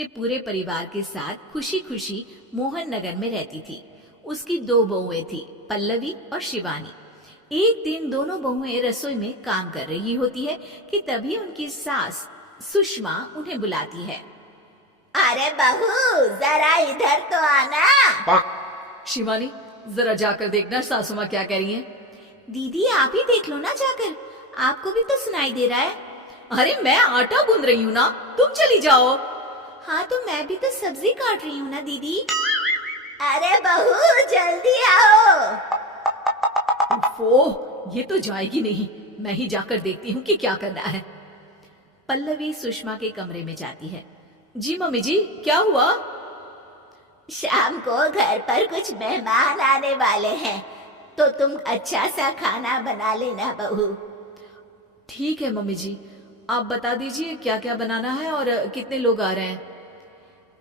अपने पूरे परिवार के साथ खुशी खुशी मोहन नगर में रहती थी। उसकी दो बहुएं थी, पल्लवी और शिवानी। एक दिन दोनों बहुएं रसोई में काम कर रही होती है कि तभी उनकी सास सुषमा उन्हें बुलाती है। अरे बहू, जरा इधर तो आना। शिवानी, जरा जाकर देखना सासू माँ क्या कह रही हैं। दीदी आप ही देख लो ना जाकर, आपको भी तो सुनाई दे रहा है। अरे मैं आटा गूंद रही हूँ ना, तुम चली जाओ। हाँ तो मैं भी तो सब्जी काट रही हूँ ना दीदी। अरे बहू जल्दी आओ। ओह, ये तो जाएगी नहीं, मैं ही जाकर देखती हूँ कि क्या करना है। पल्लवी सुषमा के कमरे में जाती है। जी मम्मी जी, क्या हुआ? शाम को घर पर कुछ मेहमान आने वाले हैं, तो तुम अच्छा सा खाना बना लेना बहू। ठीक है मम्मी जी, आप बता दीजिए क्या क्या बनाना है और कितने लोग आ रहे हैं।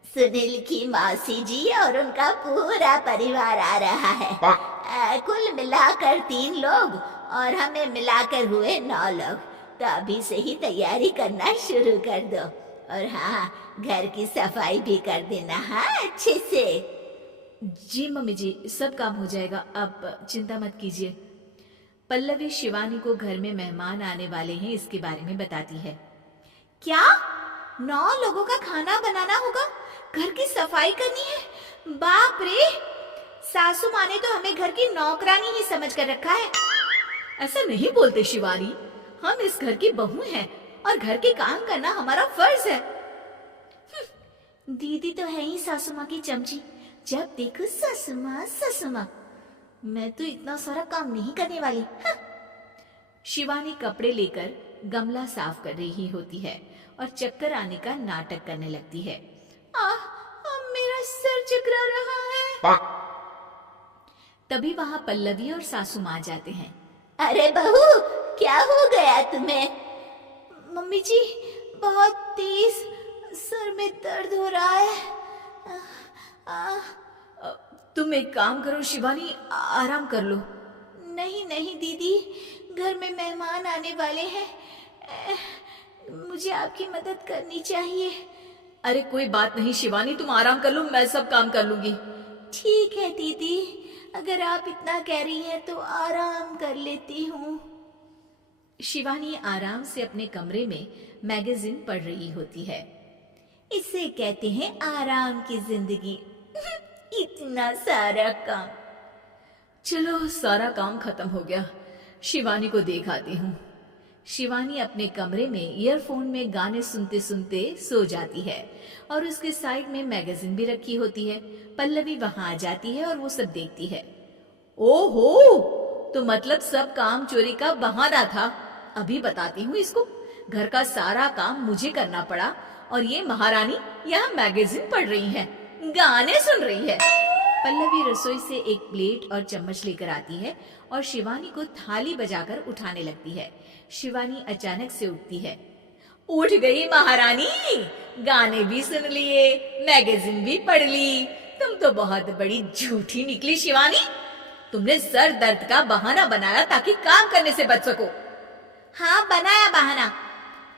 सुनील की मौसी जी और उनका पूरा परिवार आ रहा है। कुल मिलाकर 3 लोग और हमें मिलाकर हुए 9 लोग। तो अभी से ही तैयारी करना शुरू कर दो। और हाँ, घर की सफाई भी कर देना, हाँ, अच्छे से। जी मम्मी जी, सब काम हो जाएगा, आप चिंता मत कीजिए। पल्लवी शिवानी को घर में मेहमान आने वाले हैं इसके बारे में बताती है। क्या 9 लोगों का खाना बनाना होगा, घर की सफाई करनी है? बाप रे, सासू माँ ने तो हमें घर की नौकरानी ही समझ कर रखा है। ऐसा नहीं बोलते शिवानी, हम इस घर की बहू हैं और घर के काम करना हमारा फर्ज है। दीदी तो है ही सासू माँ की चमची, जब देखो सासू माँ सासू माँ। मैं तो इतना सारा काम नहीं करने वाली। शिवानी कपड़े लेकर गमला साफ कर रही होती है और चक्कर आने का नाटक करने लगती है। मेरा सर चकरा रहा है। तभी वहां पल्लवी और सासू माँ जाते हैं। अरे बहू, क्या हो गया तुम्हें? मम्मी जी, बहुत तेज सर में दर्द हो रहा है। तुम एक काम करो शिवानी, आराम कर लो। नहीं नहीं दीदी, घर में मेहमान आने वाले हैं, मुझे आपकी मदद करनी चाहिए। अरे कोई बात नहीं शिवानी, तुम आराम कर लो, मैं सब काम कर लूंगी। ठीक है दीदी, अगर आप इतना कह रही हैं तो आराम कर लेती हूँ। शिवानी आराम से अपने कमरे में मैगजीन पढ़ रही होती है। इसे कहते हैं आराम की जिंदगी। इतना सारा काम। चलो सारा काम खत्म हो गया, शिवानी को देख आती हूँ। शिवानी अपने कमरे में ईयरफोन में गाने सुनते सुनते सो जाती है और उसके साइड में मैगजीन भी रखी होती है। पल्लवी वहां आ जाती है और वो सब देखती है। ओहो, तो मतलब सब काम चोरी का बहाना था। अभी बताती हूँ इसको। घर का सारा काम मुझे करना पड़ा और ये महारानी यहाँ मैगजीन पढ़ रही है, गाने सुन रही है। पल्लवी रसोई से एक प्लेट और चम्मच लेकर आती है और शिवानी को थाली बजाकर उठाने लगती है। शिवानी अचानक से उठती है। उठ गई महारानी, गाने भी सुन लिए, मैगजीन भी पढ़ ली। तुम तो बहुत बड़ी झूठी निकली शिवानी। तुमने सर दर्द का बहाना बनाया ताकि काम करने से बच सको। हाँ बनाया बहाना,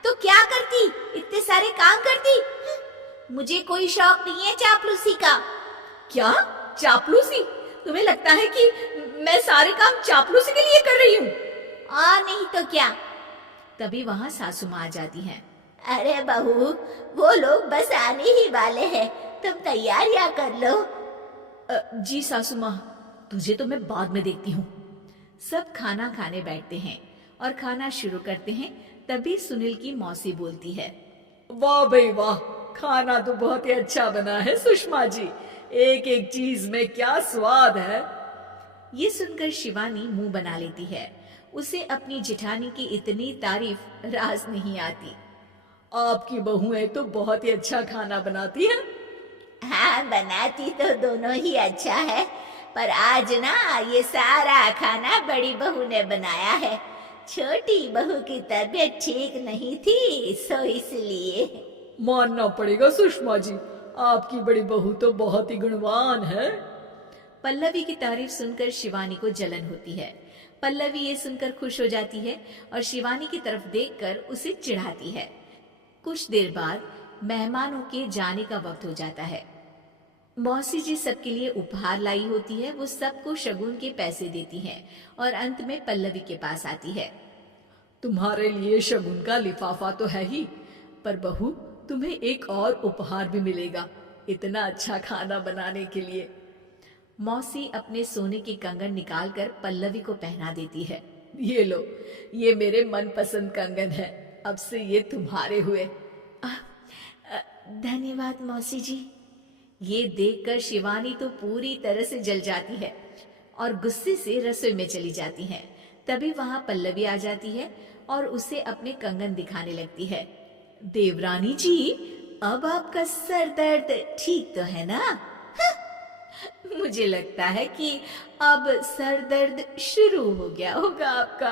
तो क्या करती, इतने सारे काम करती। मुझे कोई शौक नहीं है चापलूसी का। क्या चापलूसी? तुम्हें लगता है कि मैं सारे काम चापलूसी के लिए कर रही हूँ? और नहीं तो क्या। तभी वहां सासू माँ आ जाती हैं। अरे बहू, वो लोग बस आने ही वाले हैं, तुम तैयारियां कर लो। जी सासू माँ, तुझे तो मैं बाद में देखती हूँ। सब खाना खाने बैठते हैं और खाना शुरू करते हैं। तभी सुनील की मौसी बोलती है। वाह भाई वाह, खाना तो बहुत ही अच्छा बना है सुषमा जी, एक एक चीज में क्या स्वाद है। ये सुनकर शिवानी मुंह बना लेती है। उसे अपनी जेठानी की इतनी तारीफ रास नहीं आती। आपकी बहुएं तो बहुत ही अच्छा खाना बनाती हैं। हाँ, बनाती तो दोनों ही अच्छा है, पर आज ना ये सारा खाना बड़ी बहू ने बनाया है। छोटी बहू की तबीयत ठीक नहीं थी, सो इसलिए। मानना पड़ेगा सुषमा जी, आपकी बड़ी बहू तो बहुत ही गुणवान है। पल्लवी की तारीफ सुनकर शिवानी को जलन होती है। पल्लवी ये सुनकर खुश हो जाती है और शिवानी की तरफ देखकर उसे चिढ़ाती है। कुछ देर बाद मेहमानों के जाने का वक्त हो जाता है। मौसी जी सबके लिए उपहार लाई होती है, वो सबको शगुन के पैसे देती हैं और अंत में पल्लवी के पास आती है। तुम्हारे लिए शगुन का लिफाफा तो है ही, पर बहू तुम्हें एक और उपहार भी मिलेगा इतना अच्छा खाना बनाने के लिए। मौसी अपने सोने के कंगन निकालकर पल्लवी को पहना देती है। ये लो, ये मेरे मनपसंद कंगन है, अब से ये तुम्हारे हुए। धन्यवाद मौसी जी। ये देखकर शिवानी तो पूरी तरह से जल जाती है और गुस्से से रसोई में चली जाती है। तभी वहां पल्लवी आ जाती है और उसे अपने कंगन दिखाने लगती है। देवरानी जी, अब आपका सर दर्द ठीक तो है ना? मुझे लगता है कि अब सर दर्द शुरू हो गया होगा आपका।